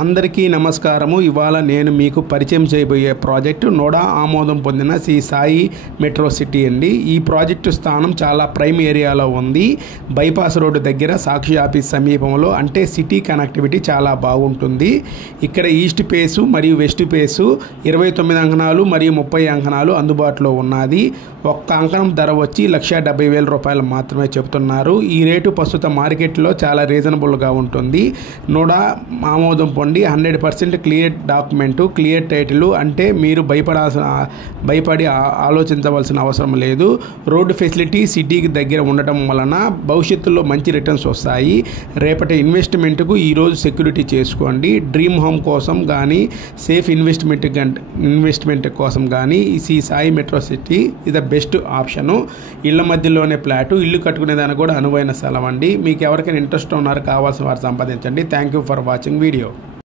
అందరికీ నమస్కారము. ఇవాళ నేను మీకు పరిచయం చేయబోయే ప్రాజెక్టు నోడా ఆమోదం పొందిన శ్రీ సాయి మెట్రో సిటీ అండి. ఈ ప్రాజెక్టు స్థానం చాలా ప్రైమ్ ఏరియాలో ఉంది. బైపాస్ రోడ్డు దగ్గర సాక్షి ఆఫీస్ సమీపంలో, అంటే సిటీ కనెక్టివిటీ చాలా బాగుంటుంది. ఇక్కడ ఈస్ట్ ఫేసు మరియు వెస్ట్ ఫేసు 29 అంకణాలు మరియు 30 అంకణాలు అందుబాటులో ఉన్నది. ఒక్క అంకణం ధర వచ్చి 1,70,000 రూపాయలు మాత్రమే చెబుతున్నారు. ఈ రేటు ప్రస్తుత మార్కెట్లో చాలా రీజనబుల్గా ఉంటుంది. నోడా ఆమోదం పొంది 100% క్లియర్ డాక్యుమెంటు, క్లియర్ టైటిల్, అంటే మీరు భయపడి ఆలోచించవలసిన అవసరం లేదు. రోడ్డు ఫెసిలిటీ సిటీకి దగ్గర ఉండటం వలన భవిష్యత్తులో మంచి రిటర్న్స్ వస్తాయి. రేపటి ఇన్వెస్ట్మెంట్కు ఈరోజు సెక్యూరిటీ చేసుకోండి. డ్రీమ్ హోమ్ కోసం కానీ, సేఫ్ ఇన్వెస్ట్మెంట్ కోసం కానీ ఈ సాయి మెట్రో సిటీ ఇది ద బెస్ట్ ఆప్షను. ఇళ్ల మధ్యలోనే ఫ్లాటు, ఇల్లు కట్టుకునేదానికి కూడా అనువైన స్థలం అండి. మీకు ఎవరికైనా ఇంట్రెస్ట్ ఉన్నారు, కావాల్సిన వారు సంపాదించండి. Thank you for watching video.